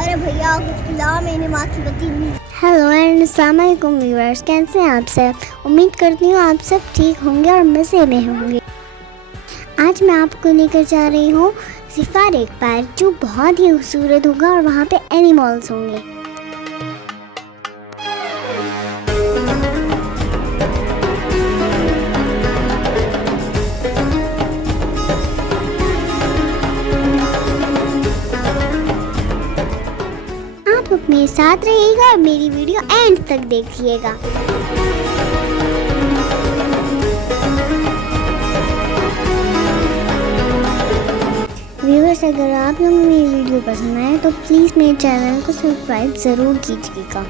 अरे भैया कुछ खिलाओ, मैंने माँ की बत्ती नहीं। हेलो एंड अस्सलाम वालेकुम व्यूअर्स, कैसे हैं आप सब। उम्मीद करती हूँ आप सब ठीक होंगे और मज़े में होंगे। आज मैं आपको लेकर जा रही हूँ सफारी पार्क, जो बहुत ही खूबसूरत होगा और वहाँ पे एनिमल्स होंगे। आप अपने साथ रहिएगा और मेरी वीडियो एंड तक देखिएगा। व्यूअर्स, अगर आप लोगों को मेरी वीडियो पसंद आए तो प्लीज़ मेरे चैनल को सब्सक्राइब ज़रूर कीजिएगा।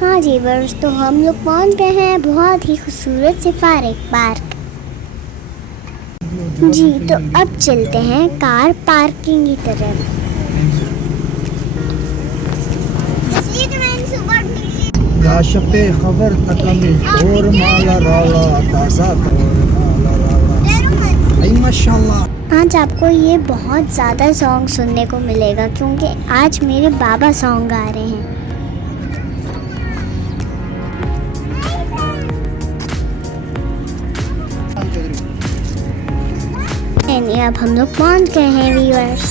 हाँ जी व्यूअर्स, तो हम लोग पहुंच गए हैं बहुत ही खूबसूरत सफारी पार्क। जी तो अब चलते हैं कार पार्किंग की तरफ। इसलिए तो मैंने सुबह राशपे खबर तकमी और माला राला ताजा और माला राला। आई माशाल्लाह। आज आपको ये बहुत ज़्यादा सॉन्ग सुनने को मिलेगा क्योंकि आज मेरे बाबा सॉन्ग गा रहे हैं। अब हम लोग पहुंच गए हैं व्यूअर्स।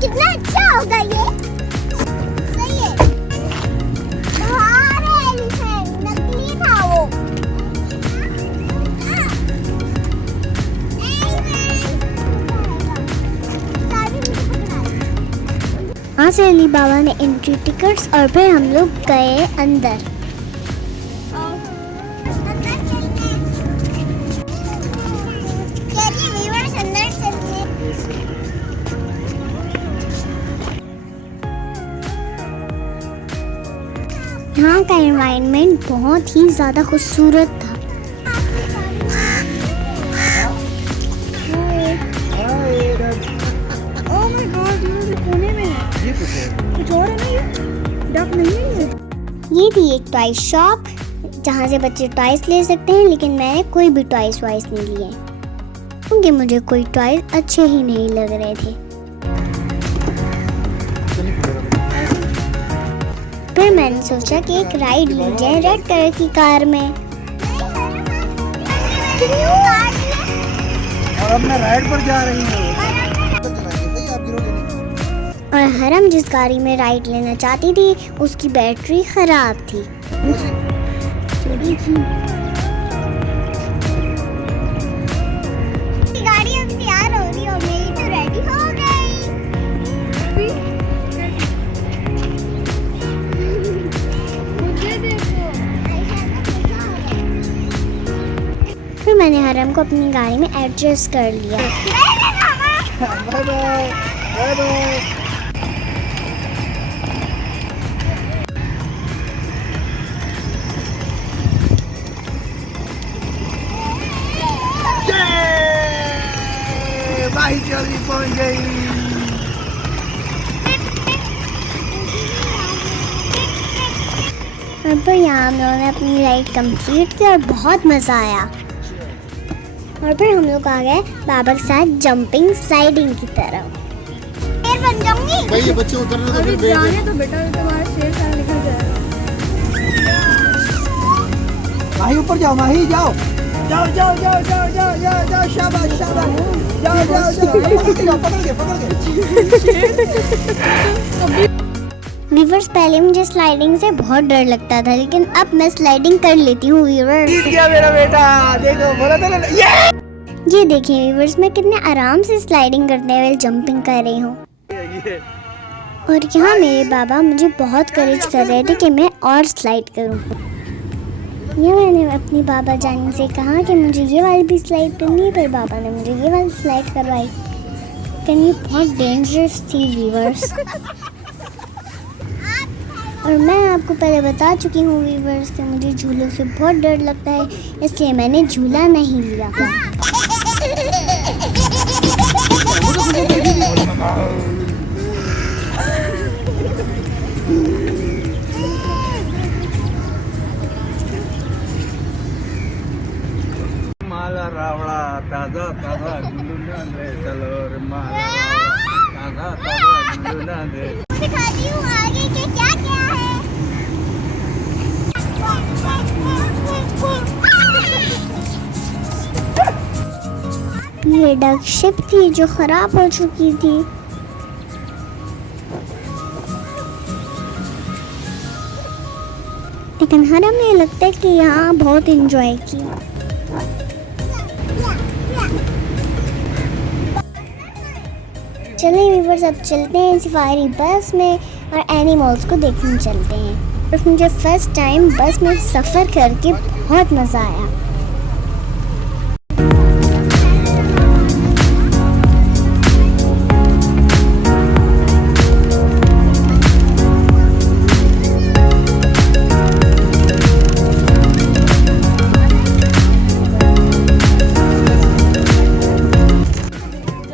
कितना अच्छा होगा ये। सही है। बाहर है एलिफेंट, नकली था वो। वहाँ से अली बाबा ने एंट्री टिकट्स और फिर हम लोग गए अंदर। यहाँ का एनवायरनमेंट बहुत ही ज़्यादा खूबसूरत था। ओह माय गॉड, ये कोने में है। ये कुछ और है ना, ये डक नहीं है। ये थी एक टॉय शॉप जहाँ से बच्चे टॉयज ले सकते हैं, लेकिन मैंने कोई भी टॉयज वाइज नहीं लिए क्योंकि मुझे कोई टॉयज अच्छे ही नहीं लग रहे थे। फिर मैंने सोचा कि एक राइड ली जाए रेड कलर की कार में। और अब मैं राइड पर जा रही हूँ। और हरम जिस गाड़ी में राइड लेना चाहती थी उसकी बैटरी खराब थी। गाड़ी अब तैयार हो रही और मेरी तो रेडी हो गई। मुझे देखो। फिर मैंने हरम को अपनी गाड़ी में एडजस्ट कर लिया। Bye bye bye bye. भाई जल्दी पहुंच गई। और फिर यहाँ हम लोगों ने अपनी राइड कंप्लीट की और बहुत मज़ा आया। और फिर हम लोग आ गए बाबा के साथ जंपिंग स्लाइडिंग की तरफ। शेर बन जाऊंगी। भाई ये बच्चे उतरने तो अभी फिर जाने तो बेटा, तुम्हारा शेर शायद निकल जाएगा। माही ऊपर जाओ, माही जाओ जाओ जाओ जाओ जाओ जाओ जाओ जाओ, शाबाश शाबाश, जाओ जाओ जाओ, पकड़ के व्यूअर्स, पहले मुझे स्लाइडिंग से बहुत डर लगता था, लेकिन अब मैं स्लाइडिंग कर लेती हूँ व्यूअर्स। जीत गया मेरा बेटा, देखो बोला था ना। ये देखिए व्यूअर्स, मैं कितने आराम से स्लाइडिंग करने वाले जंपिंग कर रही हूँ। और यहाँ मेरे बाबा मुझे बहुत करेज कर रहे थे कि मैं और स्लाइड करूँ। ये मैंने अपनी बाबा जानी से कहा कि मुझे ये वाली भी स्लाइड करनी है, फिर बाबा ने मुझे ये वाली स्लाइड करवाई। लेकिन ये बहुत डेंजरस थी व्यूअर्स। और मैं आपको पहले बता चुकी हूँ व्यूअर्स कि मुझे झूलों से बहुत डर लगता है, इसलिए मैंने झूला नहीं लिया। ताजा ताजा गुलुना दे सलोर माला ताजा ताजा गुलुना दे। दिखाती हूँ आगे के क्या क्या है। ये डक शिप थी जो खराब हो चुकी थी। लेकिन हरम ने लगता है कि यहाँ बहुत एंजॉय किया। चलिए व्यूअर्स, अब चलते हैं सफारी बस में और एनिमल्स को देखने चलते हैं। और मुझे फर्स्ट टाइम बस में सफ़र करके बहुत मज़ा आया।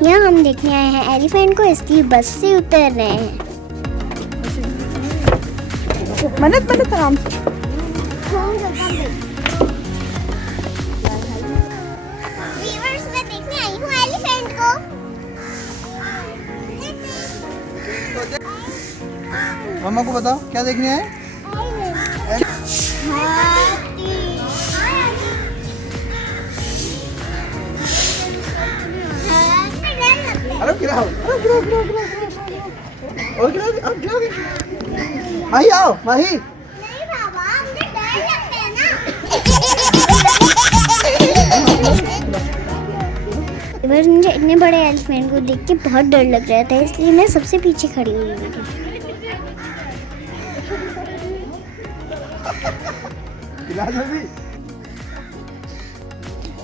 यहाँ हम देखने आए हैं एलिफेंट को इसकी बस से उतर रहे हैं। मन्नत मन्नत आराम से। व्यूअर्स, मैं देखने आई हूँ एलिफेंट को। मम्मा को बताओ क्या देखने आए? अरे गिरा माही आओ माही। नहीं बाबा, मुझे डर लगता है ना। बस मुझे इतने बड़े एलिफेंट को देख के बहुत डर लग रहा था, इसलिए मैं सबसे पीछे खड़ी हुई थी।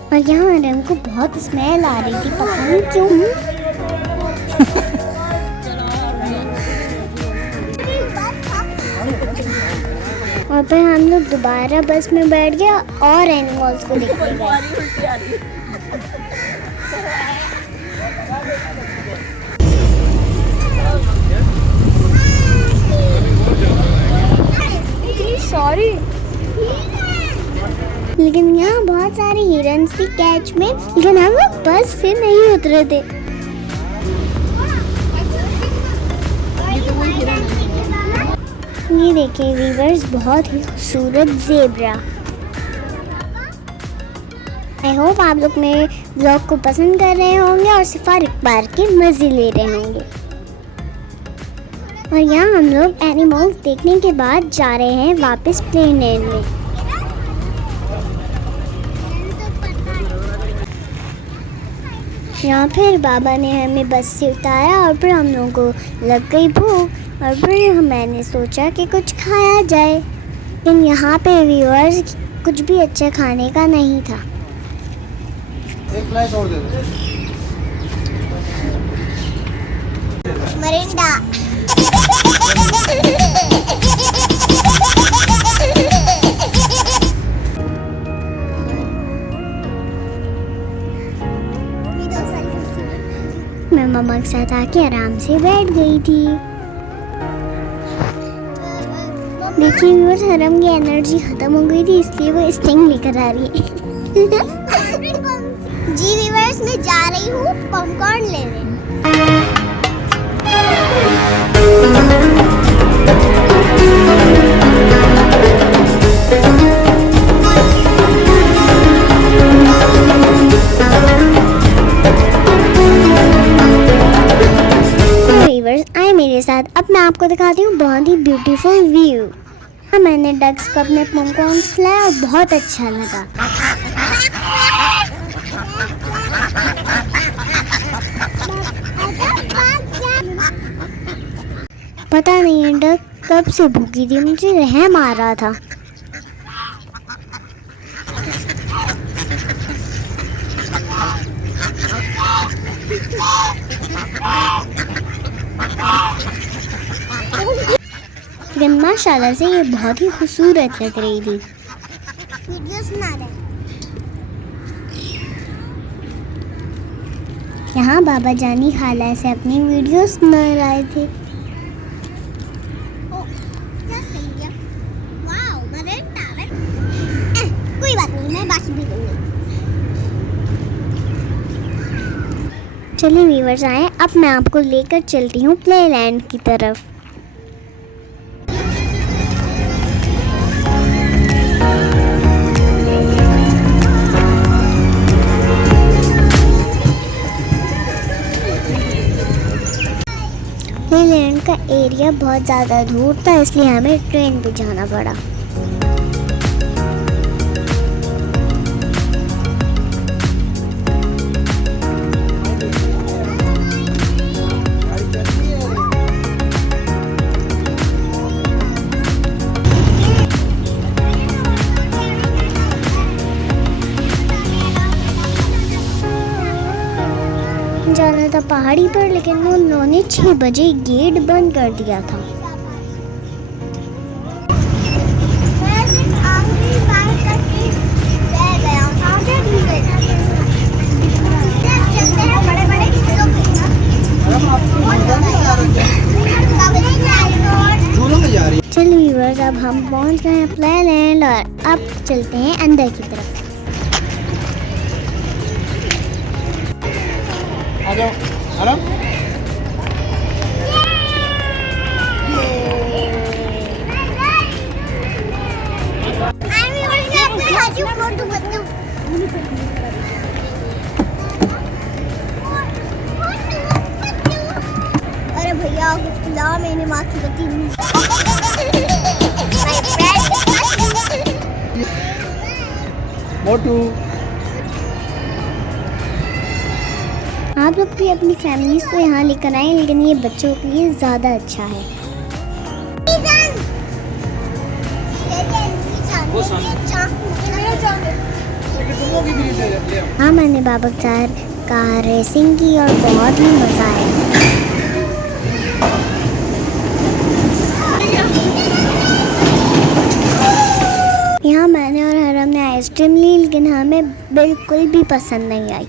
और यहाँ रंग को बहुत स्मेल आ रही थी, पता नहीं क्यों। और फिर हम लोग दोबारा बस में बैठ गए और एनिमल्स को देखने गए। सॉरी। लेकिन यहाँ बहुत सारे हिरन्स थी कैच में, लेकिन हम लोग बस से नहीं उतरे थे। ये देखिए व्यूअर्स, बहुत ही खूबसूरत ज़ेब्रा। आई होप आप लोग मेरे ब्लॉग को पसंद कर रहे होंगे और सफारी पार्क के मज़े ले रहे होंगे। और यहाँ हम लोग एनिमल्स देखने के बाद जा रहे हैं वापस प्लेनलैंड में। यहाँ फिर बाबा ने हमें बस से उतारा और फिर हम लोगों को लग गई भूख और फिर मैंने सोचा कि कुछ खाया जाए, लेकिन यहाँ पे व्यूअर्स कुछ भी अच्छा खाने का नहीं था। एक फ्लाइट और दे दो। मरिंडा। मैं मम्मा के साथ आके आराम से बैठ गई थी। देखिए व्यूअर्स, हरम की एनर्जी खत्म हो गई थी, इसलिए वो स्टिंग लेकर आ रही है। जी व्यूअर्स, मैं जा रही हूँ पॉपकॉर्न लेने। आए मेरे साथ, अब मैं आपको दिखाती हूँ बहुत ही ब्यूटीफुल व्यू। मैंने डक्स को अपने पॉपकॉर्न खिलाया और बहुत अच्छा लगा। पता नहीं है डक कब से भूखी थी, मुझे रहम आ रहा था। लेकिन माशाल्लाह से ये बहुत ही खूबसूरत लग रही थी। वीडियोस बना रहे। यहाँ बाबा जानी खाला से अपनी वीडियोस बना रहे थे। Wow, Mirinda. कोई बात नहीं, मैं बाकी भी लूंगी। चलिए व्यूअर्स आए, अब मैं आपको लेकर चलती हूँ प्ले लैंड की तरफ। प्ले लैंड का एरिया बहुत ज़्यादा दूर था, इसलिए हमें ट्रेन पे जाना पड़ा। जाना था पहाड़ी पर, लेकिन उन्होंने 6 बजे गेट बंद कर दिया था। मैं सिर्फ आखिरी बार करके रह गया हूँ। आगे भी गए। चलते हैं बड़े-बड़े झूलों पे। झूलों में जा रही है। चलिए व्यूअर्स, अब हम पहुंच गए हैं प्ले लैंड और अब चलते हैं अंदर की तरफ। आ जाओ आराम। अरे भैया कुछ खिलाओ, मैंने माँ की गति मोटू आप लोग भी अपनी फैमिलीज को यहाँ लेकर आए, लेकिन ये बच्चों के लिए ज़्यादा अच्छा है। हाँ, मैंने बाबा के साथ कार रेसिंग की और बहुत ही मज़ा आया। यहाँ मैंने और हरम ने आइसक्रीम ली, लेकिन हमें बिल्कुल भी पसंद नहीं आई।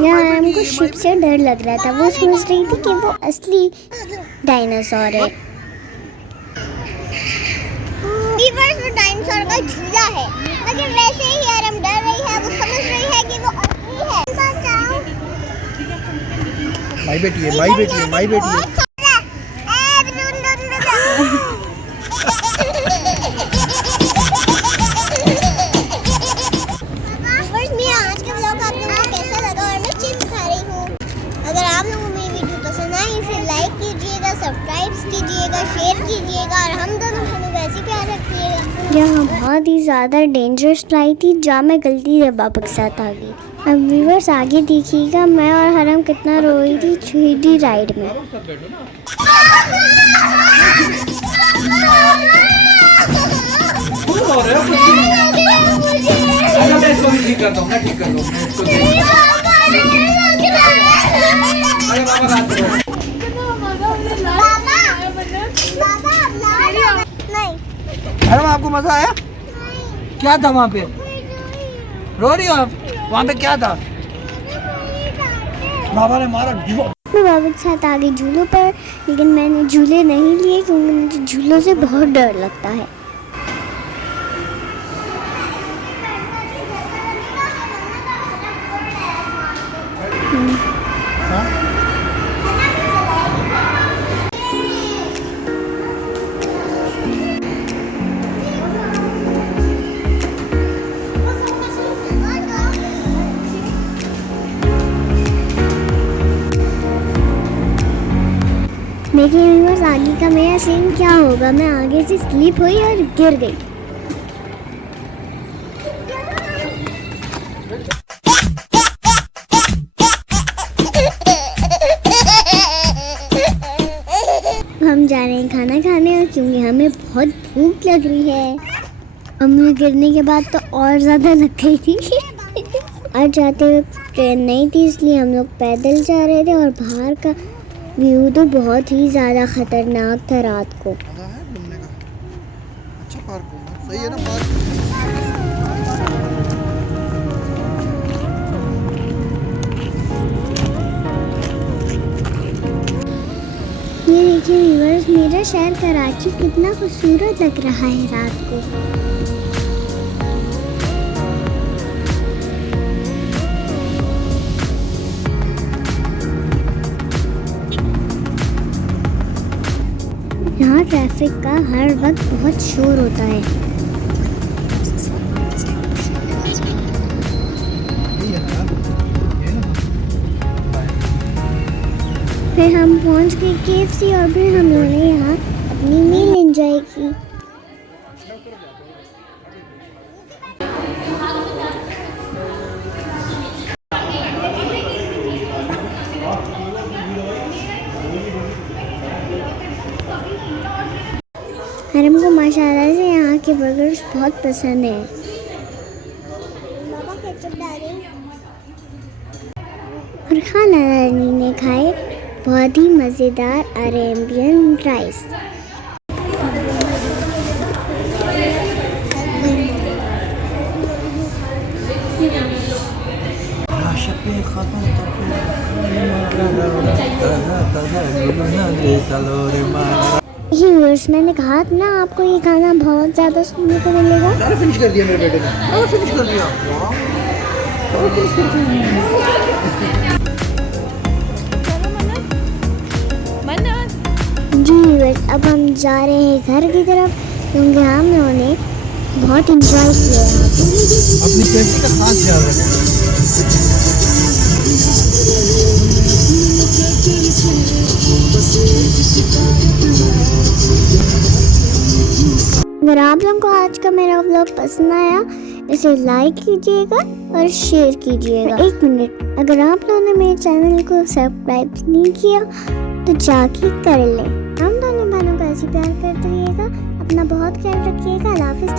यहाँ हमको शिप से डर लग रहा था। वो सोच रही थी कि वो असली डायनासोर है। वो डायनासोर का झूला है, लेकिन वैसे ही हरम डर रही है। वो समझ रही है कि वो असली है। बचाओ। माई बेटी है, माई बेटी है, माई बेटी है। सब्सक्राइब कीजिएगा, शेयर कीजिएगा और हम दोनों को वैसे प्यार रखिएगा। यहाँ बहुत ही ज़्यादा डेंजरस राइड थी, जहाँ मैं गलती से बाबा के साथ आ गई। अब व्यूअर्स आगे देखिएगा मैं और हरम कितना रोई थी 3D राइड में। अरे आपको मजा आया? क्या था वहाँ पे? रो रही हो आप? वहाँ पे क्या था? बाबा ने मारा डिवो। मैं बाबा के साथ आ गई झूलों पर, लेकिन मैंने झूले नहीं लिए क्योंकि मुझे झूलों से बहुत डर लगता है। देखिए व्यूअर्स आगे का मेरा सीन क्या होगा। मैं आगे से स्लिप हुई और गिर गई। हम जा रहे हैं खाना खाने, क्योंकि हमें बहुत भूख लग रही है। हमें गिरने के बाद तो और ज़्यादा लग गई थी। और जाते हुए ट्रेन नहीं थी, इसलिए हम लोग पैदल जा रहे थे और बाहर का व्यू तो बहुत ही ज़्यादा खतरनाक था रात को। अच्छा पार्क होगा, सही है ना पार्क? ये देखिए व्यूअर्स, मेरा शहर कराची कितना खूबसूरत लग रहा है रात को। यहाँ ट्रैफिक का हर वक्त बहुत शोर होता है। फिर हम पहुँच गए KFC और फिर हम लोगों ने यहाँ अपनी मील एंजॉय की। हरम को माशाल्लाह से यहाँ के बर्गर्स बहुत पसंद है। बाबा केचप डालें। और खाना रानी ने खाए बहुत ही मज़ेदार अरेबियन राइस। व्यूअर्स, मैंने कहा था ना आपको ये खाना बहुत ज़्यादा सुनने को मिलेगा। सारा फिनिश कर दिया मेरे बेटे ने। सारा फिनिश कर दिया। वाह। सारा फिनिश कर दिया। जी व्यूअर्स, अब हम जा रहे हैं घर की तरफ क्योंकि हम लोगों ने बहुत इंजॉय किया यहाँ पे। अपनी सेफ्टी का खास ख्याल रखें। अगर आप लोगों को आज का मेरा व्लॉग पसंद आया, इसे लाइक कीजिएगा और शेयर कीजिएगा। एक मिनट, अगर आप लोगों ने मेरे चैनल को सब्सक्राइब नहीं किया तो जाके कर लें। हम दोनों बहनों को ऐसे प्यार करते रहिएगा। अपना बहुत ख्याल रखिएगा। अल्लाह हाफ़िज़।